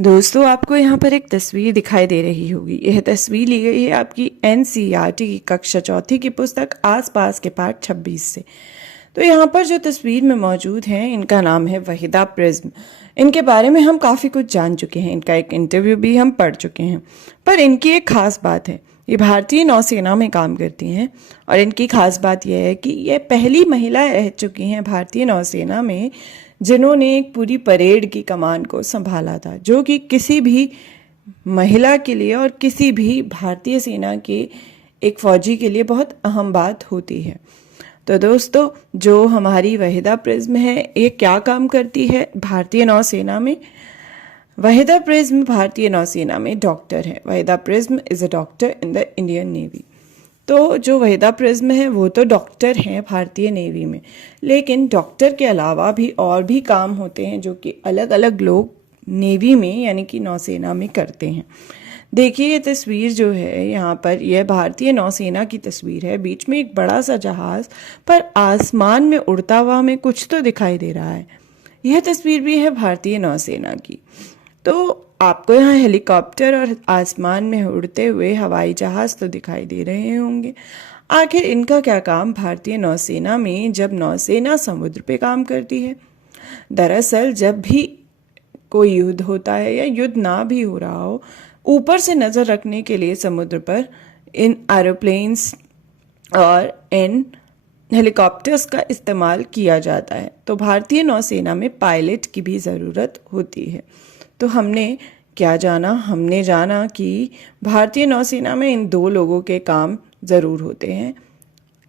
दोस्तों, आपको यहाँ पर एक तस्वीर दिखाई दे रही होगी। यह तस्वीर ली गई है आपकी एनसीईआरटी की कक्षा चौथी की पुस्तक आसपास के पाठ 26 से। तो यहाँ पर जो तस्वीर में मौजूद हैं, इनका नाम है वहीदा प्रिज्म। इनके बारे में हम काफ़ी कुछ जान चुके हैं, इनका एक इंटरव्यू भी हम पढ़ चुके हैं, पर इनकी एक खास बात है। ये भारतीय नौसेना में काम करती हैं और इनकी खास बात यह है कि ये पहली महिला रह चुकी हैं भारतीय नौसेना में जिन्होंने एक पूरी परेड की कमान को संभाला था, जो कि किसी भी महिला के लिए और किसी भी भारतीय सेना के एक फौजी के लिए बहुत अहम बात होती है। तो दोस्तों, जो हमारी वहीदा प्रिज्म है, ये क्या काम करती है भारतीय नौसेना में? वहीदा प्रिज्म भारतीय नौसेना में डॉक्टर है। Waheeda prism is a doctor in the Indian navy. तो जो वहीदा प्रिज्म है वो तो डॉक्टर हैं भारतीय नेवी में, लेकिन डॉक्टर के अलावा भी और भी काम होते हैं जो कि अलग अलग लोग नेवी में यानी कि नौसेना में करते हैं। देखिए, ये तस्वीर जो है यहाँ पर, यह भारतीय नौसेना की तस्वीर है। बीच में एक बड़ा सा जहाज़ पर आसमान में उड़ता हुआ हमें कुछ तो दिखाई दे रहा है। यह तस्वीर भी है भारतीय नौसेना की। तो आपको यहाँ हेलीकॉप्टर और आसमान में उड़ते हुए हवाई जहाज़ तो दिखाई दे रहे होंगे। आखिर इनका क्या काम भारतीय नौसेना में, जब नौसेना समुद्र पे काम करती है? दरअसल जब भी कोई युद्ध होता है या युद्ध ना भी हो रहा हो, ऊपर से नज़र रखने के लिए समुद्र पर इन एरोप्लेन्स और इन हेलीकॉप्टर्स का इस्तेमाल किया जाता है। तो भारतीय नौसेना में पायलट की भी ज़रूरत होती है। तो हमने क्या जाना? हमने जाना कि भारतीय नौसेना में इन दो लोगों के काम ज़रूर होते हैं।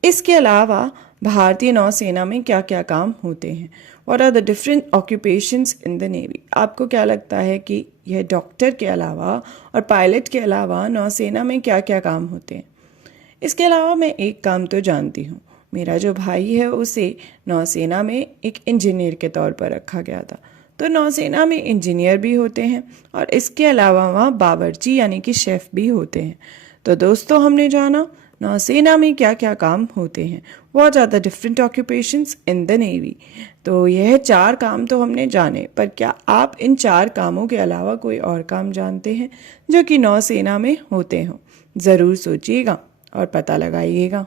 इसके अलावा भारतीय नौसेना में क्या क्या काम होते हैं? What are the different occupations in the navy? आपको क्या लगता है कि यह डॉक्टर के अलावा और पायलट के अलावा नौसेना में क्या क्या काम होते हैं? इसके अलावा मैं एक काम तो जानती हूँ। मेरा जो भाई है उसे नौसेना में एक इंजीनियर के तौर पर रखा गया था। तो नौसेना में इंजीनियर भी होते हैं और इसके अलावा वहाँ बावर्ची यानी कि शेफ़ भी होते हैं। तो दोस्तों, हमने जाना नौसेना में क्या क्या काम होते हैं। What are the different occupations in the navy? तो यह 4 काम तो हमने जाने, पर क्या आप इन 4 कामों के अलावा कोई और काम जानते हैं जो कि नौसेना में होते हों? ज़रूर सोचिएगा और पता लगाइएगा।